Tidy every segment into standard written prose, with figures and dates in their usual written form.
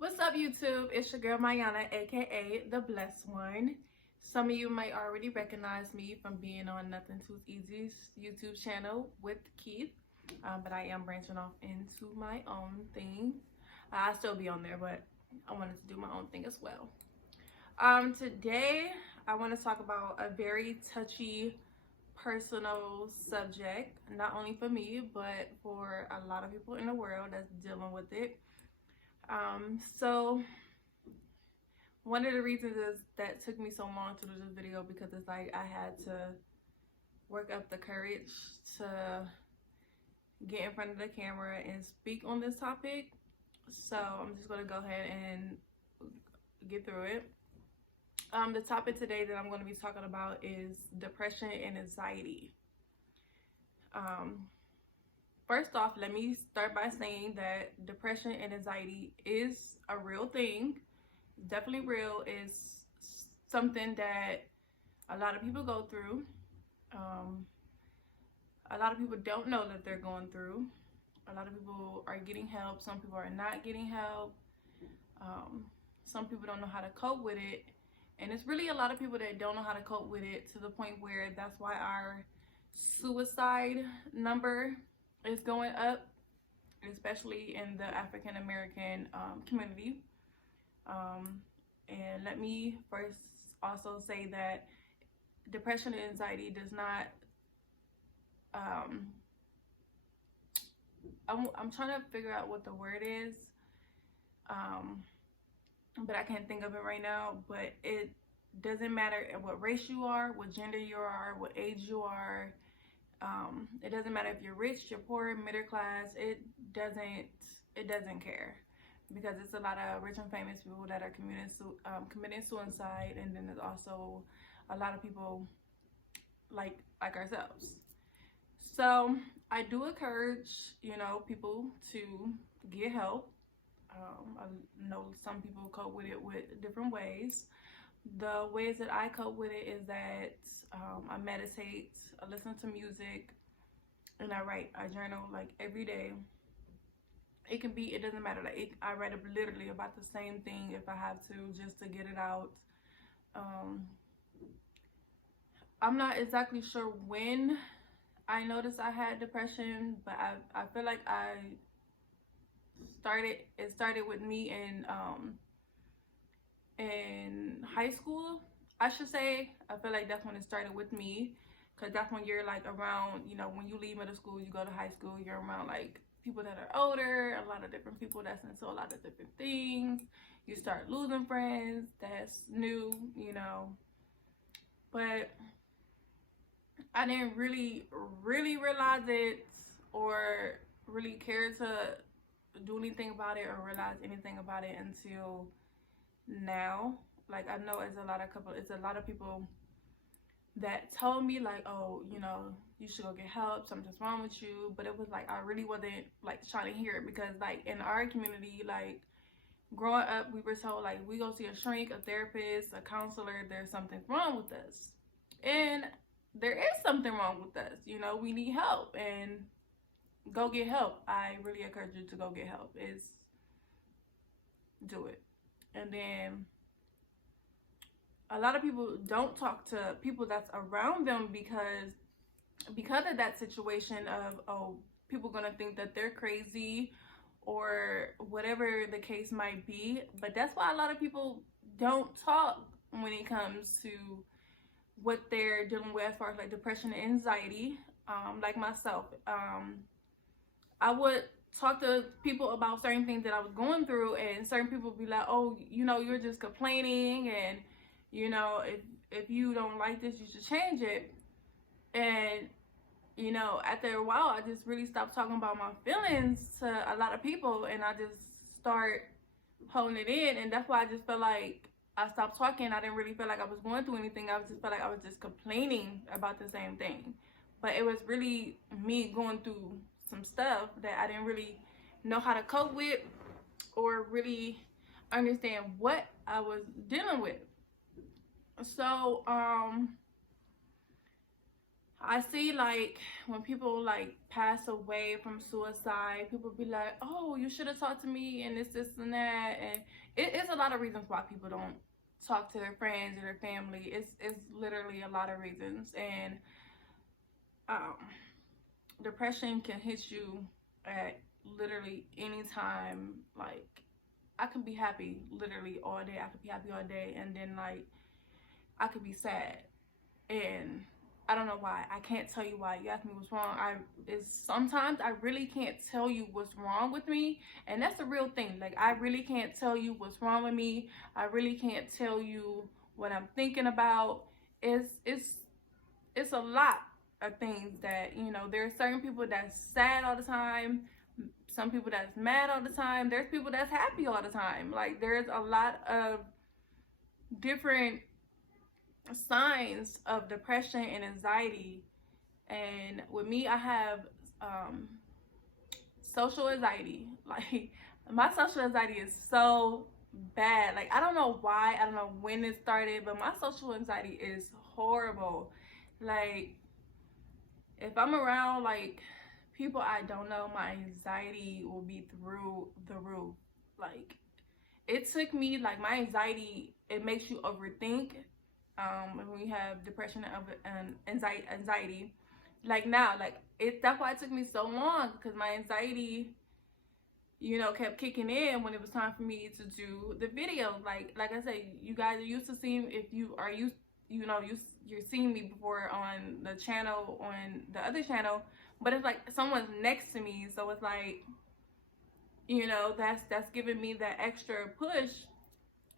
What's up, YouTube? It's your girl Mayana, aka The Blessed One. Some of you might already recognize me from being on Nothing Too Easy's YouTube channel with Keith, but I am branching off into my own thing. I'll still be on there, but I wanted to do my own thing as well. Today, I want to talk about a very touchy, personal subject, not only for me, but for a lot of people in the world that's dealing with it. So one of the reasons is that took me so long to do this video because it's like I had to work up the courage to get in front of the camera and speak on this topic. So I'm just going to go ahead and get through it. The topic today that I'm going to be talking about is depression and anxiety. First off, let me start by saying that depression and anxiety is a real thing. It's definitely real. It's something that a lot of people go through. A lot of people don't know that they're going through. A lot of people are getting help. Some people are not getting help. Some people don't know how to cope with it. And it's really a lot of people that don't know how to cope with it, to the point where that's why our suicide number is going up, especially in the African American community. And let me first also say that depression and anxiety does not I'm trying to figure out what the word is, but I can't think of it right now. But it doesn't matter what race you are, what gender you are, what age you are. It doesn't matter if you're rich, you're poor, middle class. It doesn't care, because it's a lot of rich and famous people that are committing suicide, and then there's also a lot of people like ourselves. So I do encourage, people to get help. I know some people cope with it with different ways. The ways that I cope with it is that I meditate, I listen to music, and I write. I journal like every day. It doesn't matter. I write literally about the same thing if I have to, just to get it out. I'm not exactly sure when I noticed I had depression, but I feel like it started with me in high school, I should say. I feel like that's when it started with me, because that's when you're like around, when you leave middle school, you go to high school, you're around like people that are older, a lot of different people that's into a lot of different things. You start losing friends that's new, but I didn't really realize it, or really care to do anything about it, or realize anything about it until now. Like, I know it's a lot of people that told me like, oh, you should go get help, something's wrong with you. But it was like, I really wasn't like trying to hear it, because like in our community, like growing up, we were told like, we go see a shrink, a therapist, a counselor, there's something wrong with us. And there is something wrong with us. We need help, and go get help. I really encourage you to go get help. Do it. And then a lot of people don't talk to people that's around them, because of that situation of, oh, people gonna think that they're crazy, or whatever the case might be. But that's why a lot of people don't talk when it comes to what they're dealing with, as far as like depression and anxiety. Like myself, I would talk to people about certain things that I was going through, and certain people be like, oh, you're just complaining, and if you don't like this, you should change it. And after a while, I just really stopped talking about my feelings to a lot of people, and I just start holding it in. And that's why I just felt like I stopped talking. I didn't really feel like I was going through anything. I just felt like I was just complaining about the same thing. But it was really me going through some stuff that I didn't really know how to cope with, or really understand what I was dealing with. So I see, like, when people like pass away from suicide, people be like, oh, you should have talked to me and this and that. And it's a lot of reasons why people don't talk to their friends or their family. It's literally a lot of reasons. And um depression can hit you at literally any time. Like, I can be happy literally all day. I could be happy all day, and then like I could be sad, and I don't know why. I can't tell you why. You ask me what's wrong. Sometimes I really can't tell you what's wrong with me, and that's a real thing. Like, I really can't tell you what's wrong with me. I really can't tell you what I'm thinking about. It's a lot of things that, there are certain people that's sad all the time, some people that's mad all the time, there's people that's happy all the time. Like, there's a lot of different signs of depression and anxiety. And with me, I have social anxiety. Like, my social anxiety is so bad. Like, I don't know why, I don't know when it started, but my social anxiety is horrible. Like, if I'm around like people I don't know, my anxiety will be through the roof. Like, it took me, like, my anxiety, it makes you overthink. When we have depression and anxiety, like now, like, that's why it took me so long, because my anxiety, kept kicking in when it was time for me to do the video. Like I said, you guys are used to seeing, if you are used, you're seeing me before on the channel, on the other channel, but it's like someone's next to me, so it's like, that's giving me that extra push.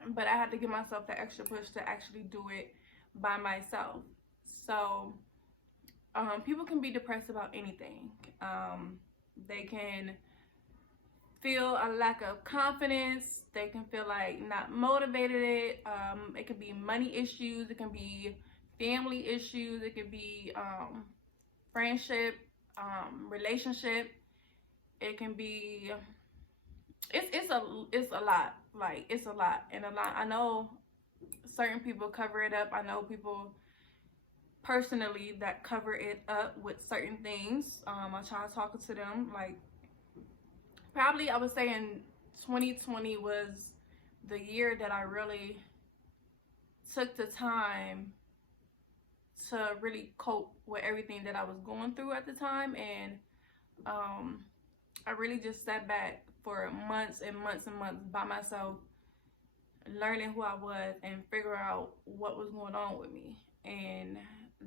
But I had to give myself the extra push to actually do it by myself. So people can be depressed about anything. They can feel a lack of confidence. They can feel like not motivated. It can be money issues. It can be family issues. It can be friendship, relationship. It can be, it's a lot. Like, it's a lot. And a lot, I know certain people cover it up. I know people personally that cover it up with certain things. I try talking to them. Like, probably I was saying 2020 was the year that I really took the time to really cope with everything that I was going through at the time. And I really just sat back for months and months and months by myself, learning who I was and figure out what was going on with me. And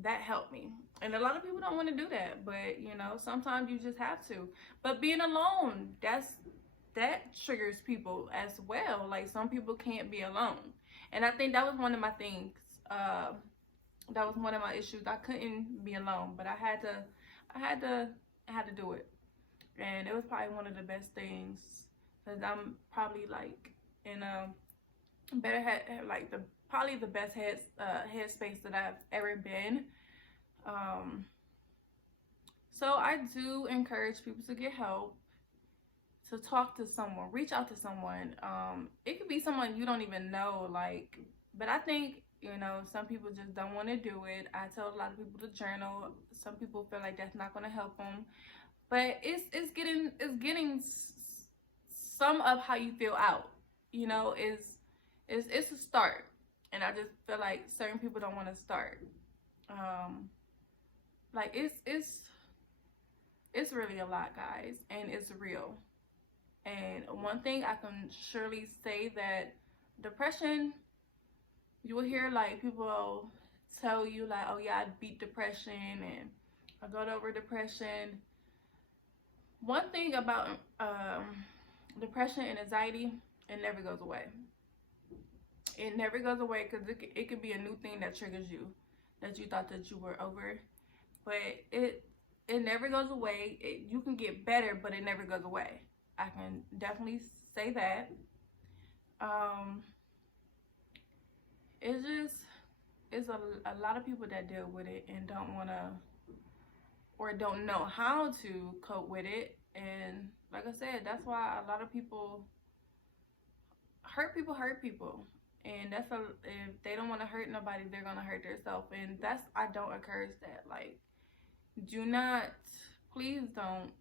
that helped me. And a lot of people don't want to do that, but sometimes you just have to. But being alone, that triggers people as well. Like, some people can't be alone. And I think that was one of my things. That was one of my issues. I couldn't be alone, but I had to do it. And it was probably one of the best things, because I'm probably like in a better head, like probably the best headspace that I've ever been. So I do encourage people to get help, to talk to someone, reach out to someone. It could be someone you don't even know, like, but I think, some people just don't want to do it. I tell a lot of people to journal. Some people feel like that's not going to help them, but it's getting some of how you feel out. It's a start, and I just feel like certain people don't want to start. Like, it's really a lot, guys, and it's real. And one thing I can surely say, that depression, you will hear like people tell you like, oh yeah, I beat depression and I got over depression. One thing about depression and anxiety, it never goes away. It never goes away, because it could be a new thing that triggers you, that you thought that you were over, but it never goes away. You can get better, but it never goes away. I can definitely say that. It's a lot of people that deal with it and don't want to, or don't know how to cope with it. And like I said, that's why a lot of people hurt people. And if they don't want to hurt nobody, they're gonna hurt themselves. And I don't encourage that. Like, please don't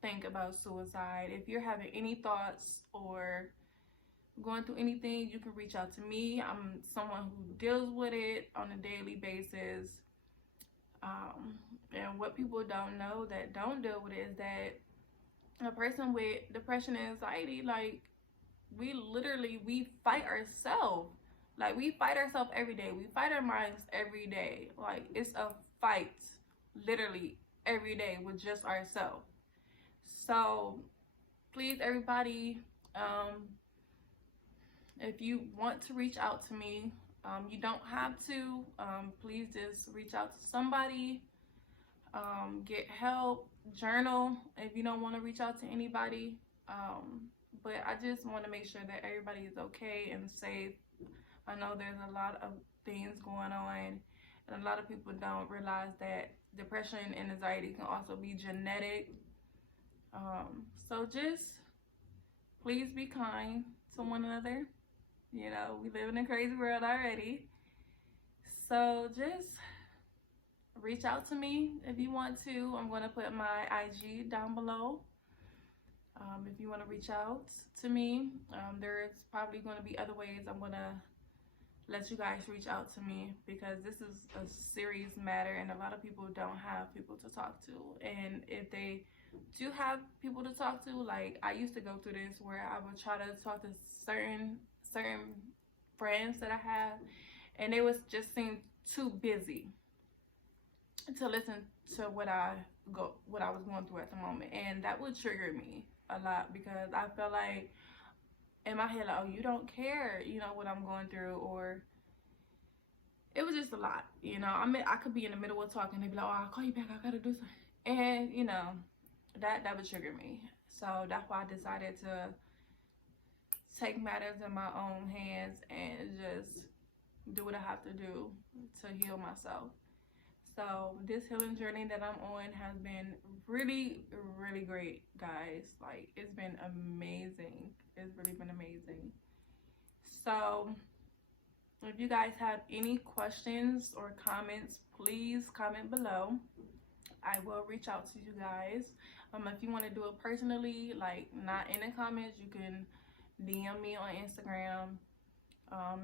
think about suicide. If you're having any thoughts or going through anything, you can reach out to me. I'm someone who deals with it on a daily basis. And what people don't know that don't deal with it is that a person with depression and anxiety, like, we fight ourselves. Like, we fight ourselves every day. We fight our minds every day. Like, it's a fight literally every day with just ourselves. So please, everybody, if you want to reach out to me, you don't have to. Please just reach out to somebody, get help, journal if you don't want to reach out to anybody. But I just want to make sure that everybody is okay and safe. I know there's a lot of things going on, and a lot of people don't realize that depression and anxiety can also be genetic. So just please be kind to one another. You know, we live in a crazy world already. So just reach out to me if you want to. I'm going to put my IG down below. If you want to reach out to me, there's probably going to be other ways I'm going to let you guys reach out to me, because this is a serious matter and a lot of people don't have people to talk to. And if they do have people to talk to, like, I used to go through this where I would try to talk to certain friends that I have, and they was just seemed too busy to listen to what I was going through at the moment, and that would trigger me a lot, because I felt like in my head, like, oh, you don't care, you know, what I'm going through. Or it was just a lot, you know. I could be in the middle of talking, they'd be like, oh, I'll call you back, I gotta do something, and you know, that would trigger me. So that's why I decided to take matters in my own hands and just do what I have to do to heal myself. So this healing journey that I'm on has been really, really great, guys. Like, it's been amazing. It's really been amazing. So if you guys have any questions or comments, please comment below. I will reach out to you guys. If you want to do it personally, like not in the comments, you can DM me on Instagram.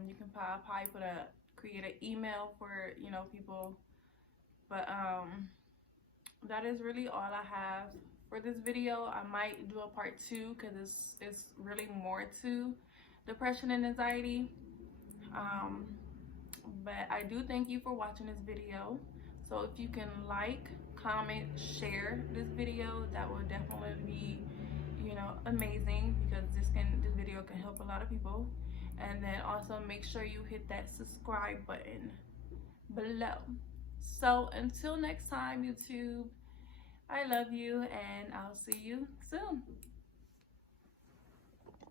You can probably create an email for, you know, people. But that is really all I have for this video. I might do a part 2 because it's really more to depression and anxiety. But I do thank you for watching this video. So if you can like, comment, share this video, that will definitely be, you know, amazing, because this video can help a lot of people. And then also make sure you hit that subscribe button below. So until next time, YouTube, I love you, and I'll see you soon.